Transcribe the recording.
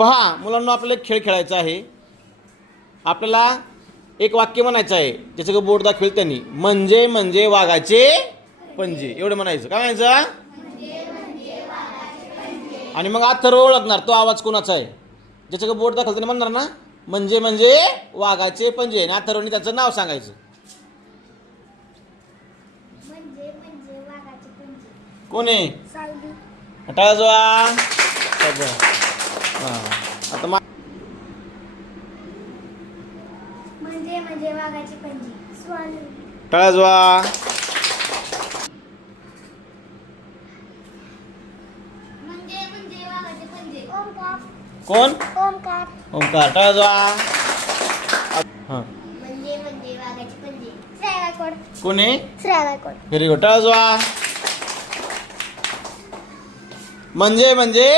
पहा मुलांना आपल्याला खेळ खेळायचा आहे. आपल्याला एक वाक्य म्हणायचं आहे. ज्याचं का बोर्ड दाखवेल त्यांनी. म्हणजे म्हणजे वाघाचे पंजे. एवढं म्हणायचं. काय म्हणायचं? आणि मग अथर्व ओळखणार. तो आवाज कोणाचा आहे? ज्याचं का बोर्ड दाखवलं त्याने म्हणणार ना? म्हणजे म्हणजे वाघाचे पंजे. आणि अथर्वने त्याचं नाव सांगायचं. म्हणजे म्हणजे कोण जोआ हां. आता मा म्हणजे म्हणजे वाघाचे पंजे म्हणजे म्हणजे वाघाचे पंजे ओमकार. कोण? ओंकार हां. म्हणजे म्हणजे वाघाचे पंजे श्रेया गायकवाड कोण? श्रेया गायकवाड व्हेरी गुड टाळा जोआ म्हणजे म्हणजे?